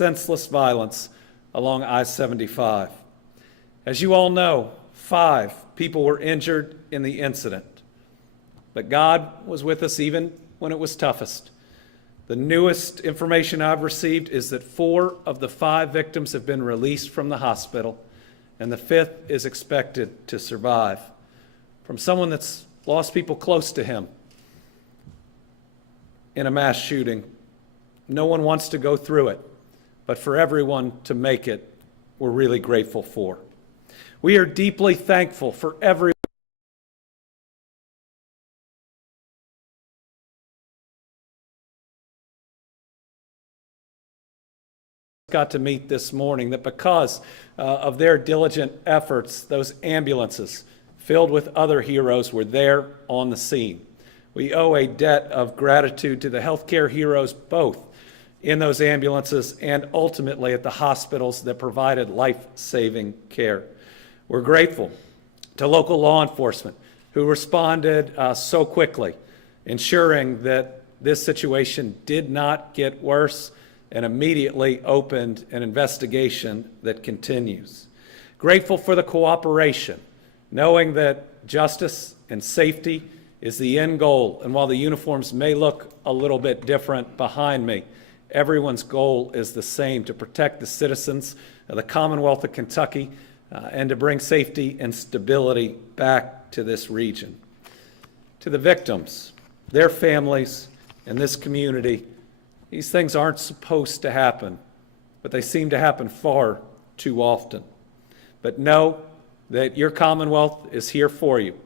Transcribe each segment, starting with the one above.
senseless violence along I-75. As you all know, 5 people were injured in the incident. But God was with us even when it was toughest. The newest information I've received is that 4 of the 5 victims have been released from the hospital, and the 5th is expected to survive. From someone that's lost people close to him in a mass shooting. No one wants to go through it, but for everyone to make it, we're really grateful for. We are deeply thankful for everyone got to meet this morning, that because of their diligent efforts, those ambulances filled with other heroes were there on the scene. We owe a debt of gratitude to the healthcare heroes, both in those ambulances and ultimately at the hospitals that provided life-saving care. We're grateful to local law enforcement who responded so quickly, ensuring that this situation did not get worse, and immediately opened an investigation that continues. Grateful for the cooperation, knowing that justice and safety is the end goal, and while the uniforms may look a little bit different behind me, everyone's goal is the same: to protect the citizens of the Commonwealth of Kentucky and to bring safety and stability back to this region. To the victims, their families, and this community, these things aren't supposed to happen, but they seem to happen far too often. But know that your Commonwealth is here for you.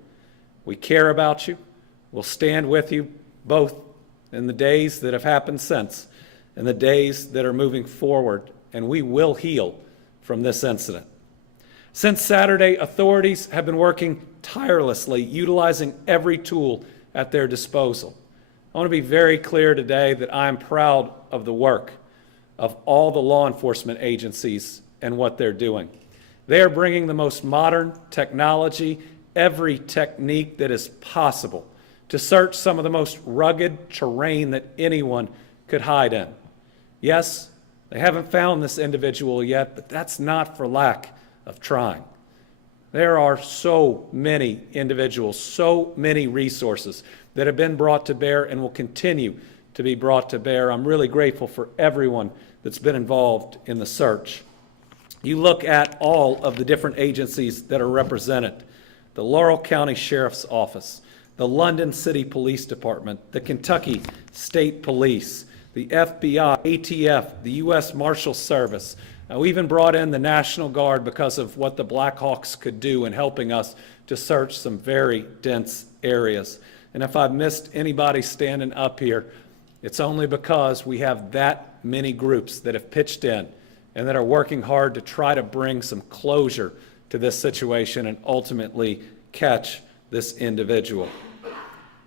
We care about you. We'll stand with you both in the days that have happened since and the days that are moving forward, and we will heal from this incident. Since Saturday, authorities have been working tirelessly, utilizing every tool at their disposal. I want to be very clear today that I am proud of the work of all the law enforcement agencies and what they're doing. They are bringing the most modern technology, every technique that is possible, to search some of the most rugged terrain that anyone could hide in. Yes, they haven't found this individual yet, but that's not for lack of trying. There are so many individuals, so many resources that have been brought to bear and will continue to be brought to bear. I'm really grateful for everyone that's been involved in the search. You look at all of the different agencies that are represented: the Laurel County Sheriff's Office, the London City Police Department, the Kentucky State Police, the FBI, ATF, the U.S. Marshals Service. We even brought in the National Guard because of what the Blackhawks could do in helping us to search some very dense areas. And if I've missed anybody standing up here, it's only because we have that many groups that have pitched in and that are working hard to try to bring some closure to this situation and ultimately catch this individual.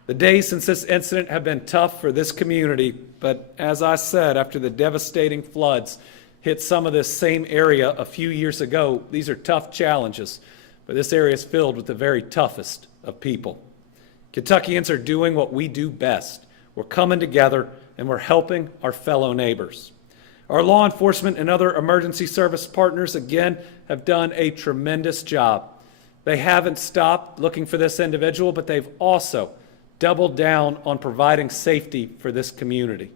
The days since this incident have been tough for this community, but as I said, after the devastating floods hit some of this same area a few years ago, these are tough challenges, but this area is filled with the very toughest of people. Kentuckians are doing what we do best. We're coming together and we're helping our fellow neighbors. Our law enforcement and other emergency service partners, again, have done a tremendous job. They haven't stopped looking for this individual, but they've also doubled down on providing safety for this community.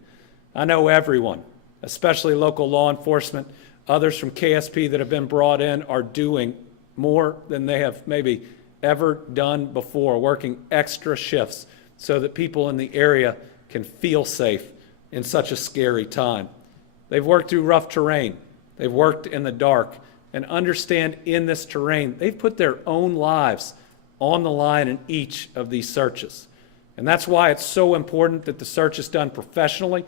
I know everyone, especially local law enforcement, others from KSP that have been brought in, are doing more than they have maybe ever done before, working extra shifts so that people in the area can feel safe in such a scary time. They've worked through rough terrain. They've worked in the dark, and understand in this terrain, they've put their own lives on the line in each of these searches. And that's why it's so important that the search is done professionally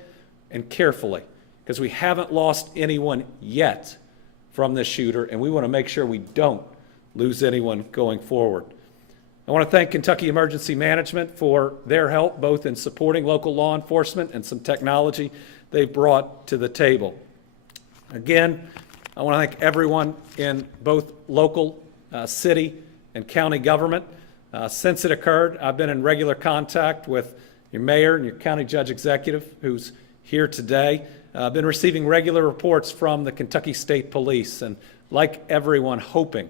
and carefully, because we haven't lost anyone yet from this shooter, and we want to make sure we don't lose anyone going forward. I want to thank Kentucky Emergency Management for their help, both in supporting local law enforcement and some technology they've brought to the table. Again, I want to thank everyone in both local, city, and county government. Since it occurred, I've been in regular contact with your mayor and your county judge executive, who's here today. been receiving regular reports from the Kentucky State Police, and like everyone, hoping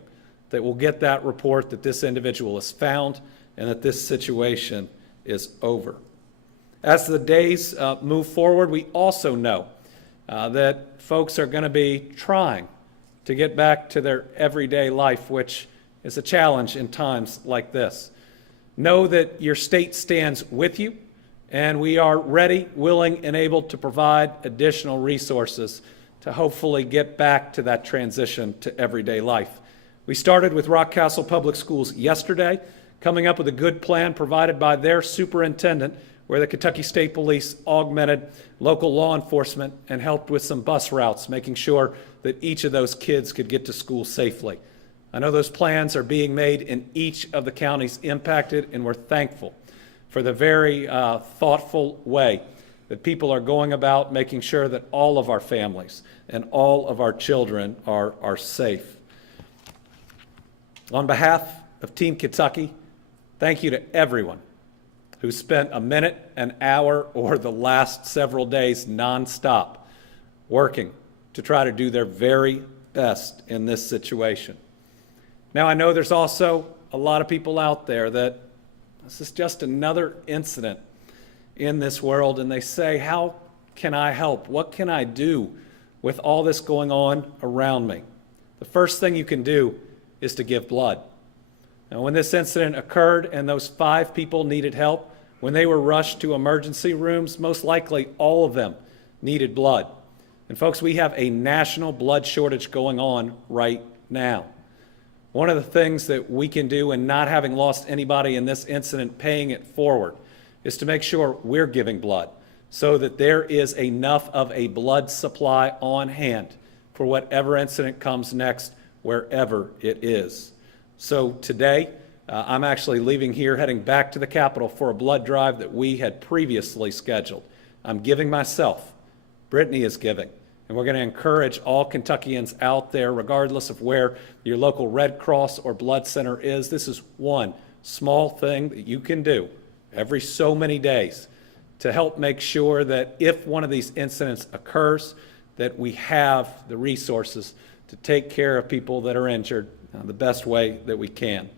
that we'll get that report that this individual is found and that this situation is over. As the days move forward, we also know that folks are going to be trying to get back to their everyday life, which is a challenge in times like this. Know that your state stands with you, and we are ready, willing, and able to provide additional resources to hopefully get back to that transition to everyday life. We started with Rockcastle Public Schools yesterday, coming up with a good plan provided by their superintendent, where the Kentucky State Police augmented local law enforcement and helped with some bus routes, making sure that each of those kids could get to school safely. I know those plans are being made in each of the counties impacted, and we're thankful for the very thoughtful way that people are going about making sure that all of our families and all of our children are safe. On behalf of Team Kentucky, thank you to everyone who spent a minute, an hour, or the last several days nonstop working to try to do their very best in this situation. Now, I know there's also a lot of people out there that this is just another incident in this world, and they say, how can I help? What can I do with all this going on around me? The first thing you can do is to give blood. Now, when this incident occurred and those 5 people needed help, when they were rushed to emergency rooms, most likely all of them needed blood. And folks, we have a national blood shortage going on right now. One of the things that we can do, and not having lost anybody in this incident, paying it forward, is to make sure we're giving blood so that there is enough of a blood supply on hand for whatever incident comes next, wherever it is. So today, I'm actually leaving here, heading back to the Capitol for a blood drive that we had previously scheduled. I'm giving myself. Brittany is giving. And we're going to encourage all Kentuckians out there, regardless of where your local Red Cross or blood center is. This is one small thing that you can do every so many days to help make sure that if one of these incidents occurs, that we have the resources to take care of people that are injured the best way that we can.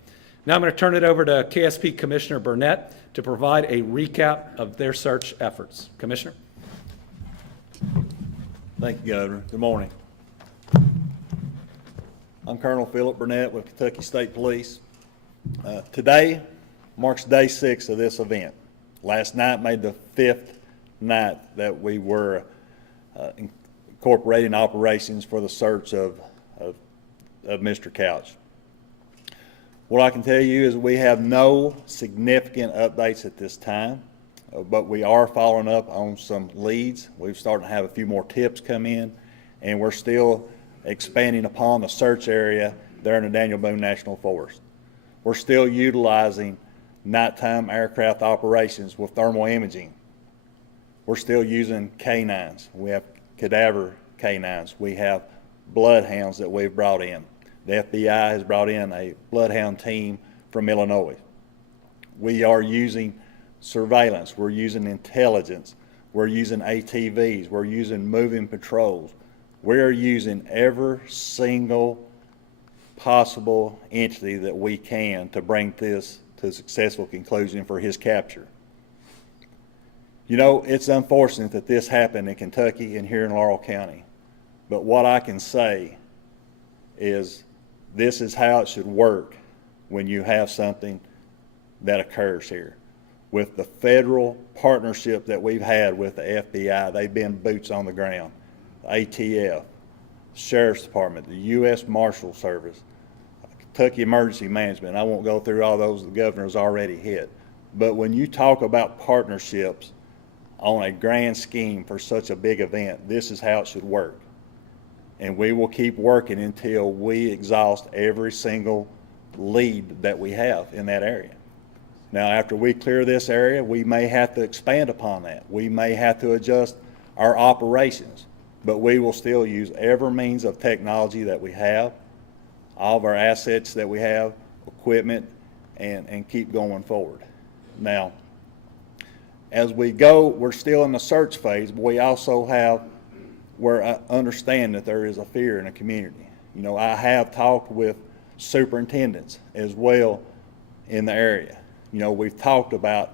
Now I'm going to turn it over to KSP Commissioner Burnett to provide a recap of their search efforts. Commissioner. Thank you, Governor. Good morning. I'm Colonel Philip Burnett with Kentucky State Police. Today marks day 6 of this event. Last night made the 5th night that we were incorporating operations for the search of Mr. Couch. What I can tell you is we have no significant updates at this time. But we are following up on some leads. We've started to have a few more tips come in, and we're still expanding upon the search area there in the Daniel Boone National Forest. We're still utilizing nighttime aircraft operations with thermal imaging. We're still using canines. We have cadaver canines. We have bloodhounds that we've brought in. The FBI has brought in a bloodhound team from Illinois. We are using surveillance, we're using intelligence, we're using ATVs, we're using moving patrols. We're using every single possible entity that we can to bring this to a successful conclusion for his capture. You know, it's unfortunate that this happened in Kentucky and here in Laurel County, but what I can say is this is how it should work when you have something that occurs here. With the federal partnership that we've had with the FBI, they've been boots on the ground, the ATF, Sheriff's Department, the U.S. Marshal Service, Kentucky Emergency Management. I won't go through all those the governor's already hit. But when you talk about partnerships on a grand scheme for such a big event, this is how it should work. And we will keep working until we exhaust every single lead that we have in that area. Now, after we clear this area, we may have to expand upon that. We may have to adjust our operations, but we will still use every means of technology that we have, all of our assets that we have, equipment, and keep going forward. Now, as we go, we're still in the search phase, but we also have where I understand that there is a fear in the community. You know, I have talked with superintendents as well in the area. You know, we've talked about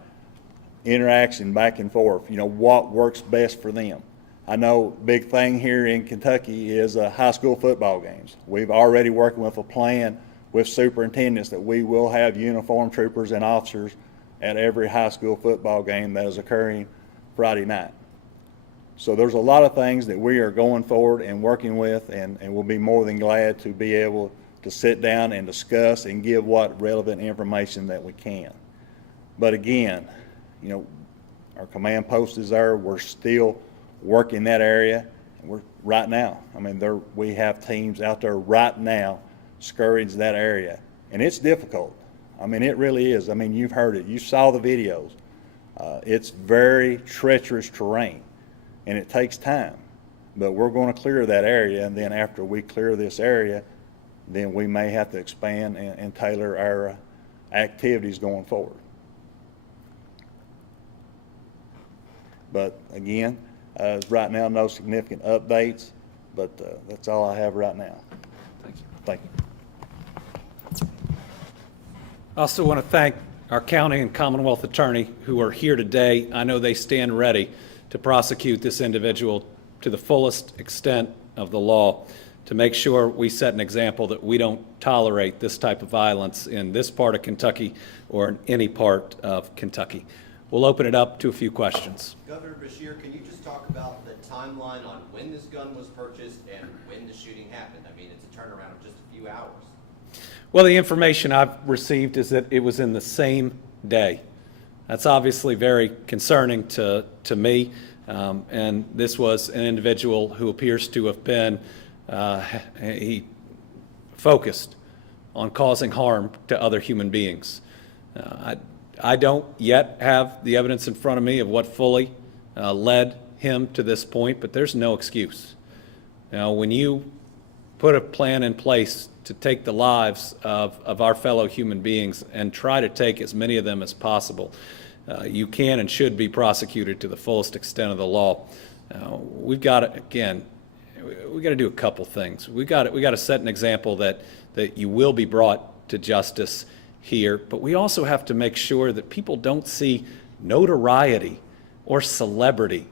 interaction back and forth, you know, what works best for them. I know big thing here in Kentucky is high school football games. We've already working with a plan with superintendents that we will have uniformed troopers and officers at every high school football game that is occurring Friday night. So there's a lot of things that we are going forward and working with, and we'll be more than glad to be able to sit down and discuss and give what relevant information that we can. But again, you know, our command post is there. We're still working that area. We're right now, I mean, we have teams out there right now scouring that area, and it's difficult. I mean, it really is. I mean, you've heard it. You saw the videos. It's very treacherous terrain, and it takes time. But we're going to clear that area, and then after we clear this area, then we may have to expand and tailor our activities going forward. But again, right now, no significant updates, but that's all I have right now. Thank you. Thank you. I also want to thank our county and Commonwealth attorney who are here today. I know they stand ready to prosecute this individual to the fullest extent of the law to make sure we set an example that we don't tolerate this type of violence in this part of Kentucky or in any part of Kentucky. We'll open it up to a few questions. Governor Beshear, can you just talk about the timeline on when this gun was purchased and when the shooting happened? I mean, it's a turnaround of just a few hours. Well, the information I've received is that it was in the same day. That's obviously very concerning to me. And this was an individual who appears to have been he focused on causing harm to other human beings. I don't yet have the evidence in front of me of what fully led him to this point, but there's no excuse. Now, when you put a plan in place to take the lives of our fellow human beings and try to take as many of them as possible, you can and should be prosecuted to the fullest extent of the law. We've got to, again, we got to do a couple things. We got to set an example that you will be brought to justice here, but we also have to make sure that people don't see notoriety or celebrity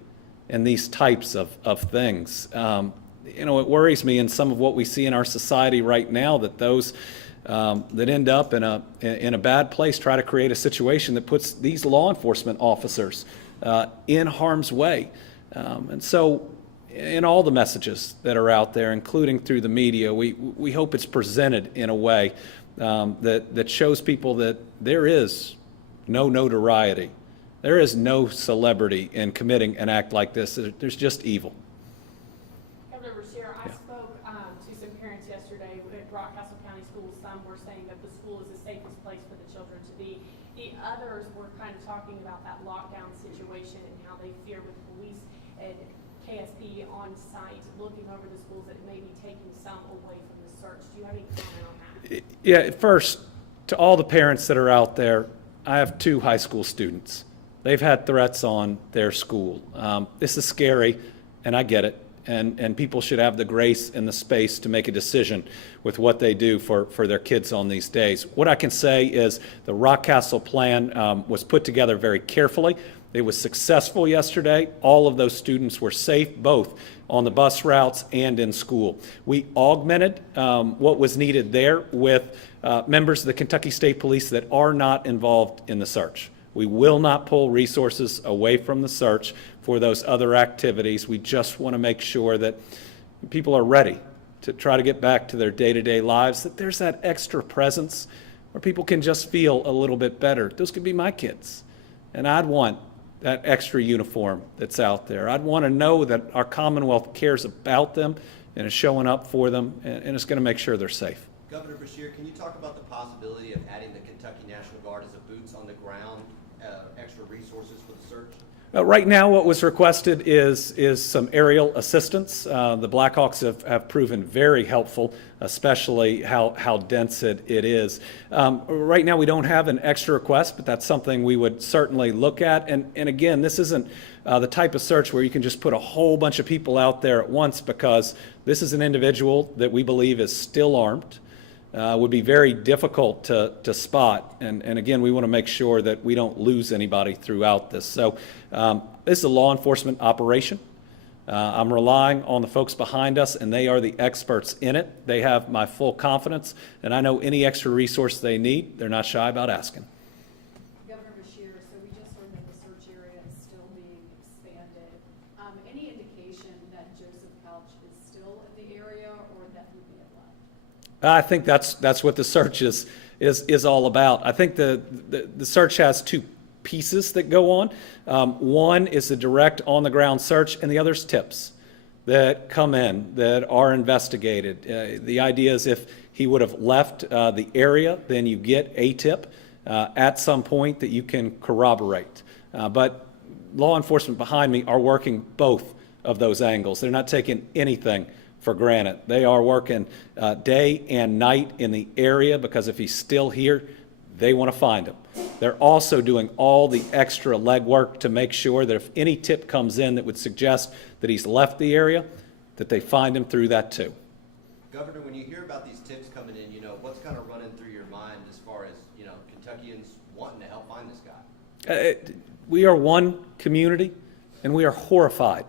in these types of things. You know, it worries me in some of what we see in our society right now that those that end up in a bad place try to create a situation that puts these law enforcement officers in harm's way. And so in all the messages that are out there, including through the media, we hope it's presented in a way that shows people that there is no notoriety, there is no celebrity in committing an act like this. There's just evil. Governor Beshear, I spoke to some parents yesterday at Rockcastle County Schools. Some were saying that the school is the safest place for the children to be. The others were kind of talking about that lockdown situation and how they fear with police and KSP on site looking over the schools that it may be taking some away from the search. Do you have any comment on that? Yeah, first, to all the parents that are out there, I have 2 high school students. They've had threats on their school. This is scary, and I get it. And people should have the grace and the space to make a decision with what they do for their kids on these days. What I can say is the Rockcastle plan was put together very carefully. It was successful yesterday. All of those students were safe, both on the bus routes and in school. We augmented what was needed there with members of the Kentucky State Police that are not involved in the search. We will not pull resources away from the search for those other activities. We just want to make sure that people are ready to try to get back to their day-to-day lives, that there's that extra presence where people can just feel a little bit better. Those could be my kids, and I'd want that extra uniform that's out there. I'd want to know that our Commonwealth cares about them and is showing up for them and is going to make sure they're safe. Governor Beshear, can you talk about the possibility of adding the Kentucky National Guard as a boots on the ground, extra resources for the search? Right now, what was requested is some aerial assistance. The Blackhawks have proven very helpful, especially how dense it is. Right now, we don't have an extra request, but that's something we would certainly look at. And again, this isn't the type of search where you can just put a whole bunch of people out there at once, because this is an individual that we believe is still armed. Would be very difficult to spot. And again, we want to make sure that we don't lose anybody throughout this. So this is a law enforcement operation. I'm relying on the folks behind us, and they are the experts in it. They have my full confidence, and I know any extra resource they need, they're not shy about asking. Governor Beshear, so we just heard that the search area is still being expanded. Any indication that Joseph Couch is still in the area, or that he may have left? I think that's what the search is all about. I think the search has two pieces that go on. One is the direct on-the-ground search, and the other is tips that come in that are investigated. The idea is if he would have left the area, then you get a tip at some point that you can corroborate. But law enforcement behind me are working both of those angles. They're not taking anything for granted. They are working day and night in the area, because if he's still here, they want to find him. They're also doing all the extra legwork to make sure that if any tip comes in that would suggest that he's left the area, that they find him through that too. Governor, when you hear about these tips coming in, what's kind of running through your mind as far as, Kentuckians wanting to help find this guy? We are one community, and we are horrified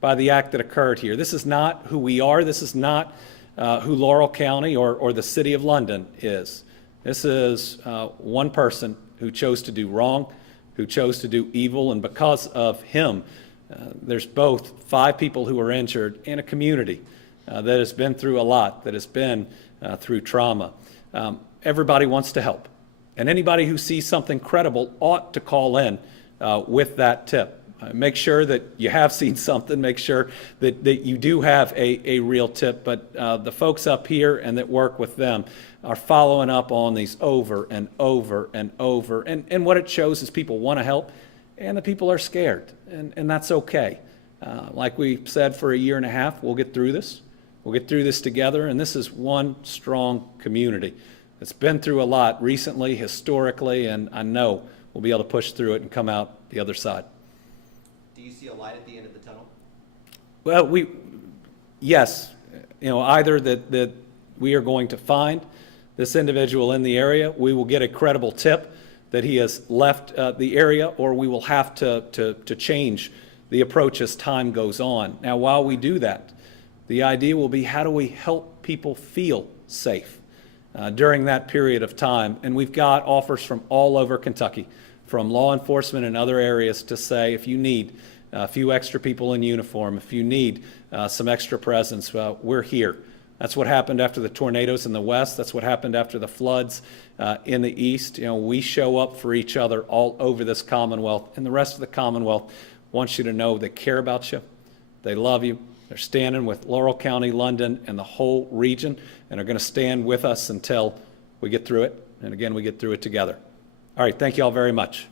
by the act that occurred here. This is not who we are. This is not who Laurel County or the City of London is. This is one person who chose to do wrong, who chose to do evil, and because of him, there's both 5 people who were injured and a community that has been through a lot, that has been through trauma. Everybody wants to help, and anybody who sees something credible ought to call in with that tip. Make sure that you have seen something. Make sure that you do have a real tip. But the folks up here and that work with them are following up on these over and over and over. And what it shows is people want to help, and the people are scared. And that's okay. Like we said, for a year and a half, we'll get through this. We'll get through this together. And this is one strong community that's been through a lot recently, historically, and I know we'll be able to push through it and come out the other side. Do you see a light at the end of the tunnel? Well, yes, either that we are going to find this individual in the area, we will get a credible tip that he has left the area, or we will have to change the approach as time goes on. Now, while we do that, the idea will be, how do we help people feel safe during that period of time? And we've got offers from all over Kentucky, from law enforcement and other areas, to say, if you need a few extra people in uniform, if you need some extra presence, we're here. That's what happened after the tornadoes in the west. That's what happened after the floods in the east. We show up for each other all over this Commonwealth, and the rest of the Commonwealth wants you to know they care about you. They love you. They're standing with Laurel County, London, and the whole region, and are going to stand with us until we get through it. And again, we get through it together. All right, thank you all very much.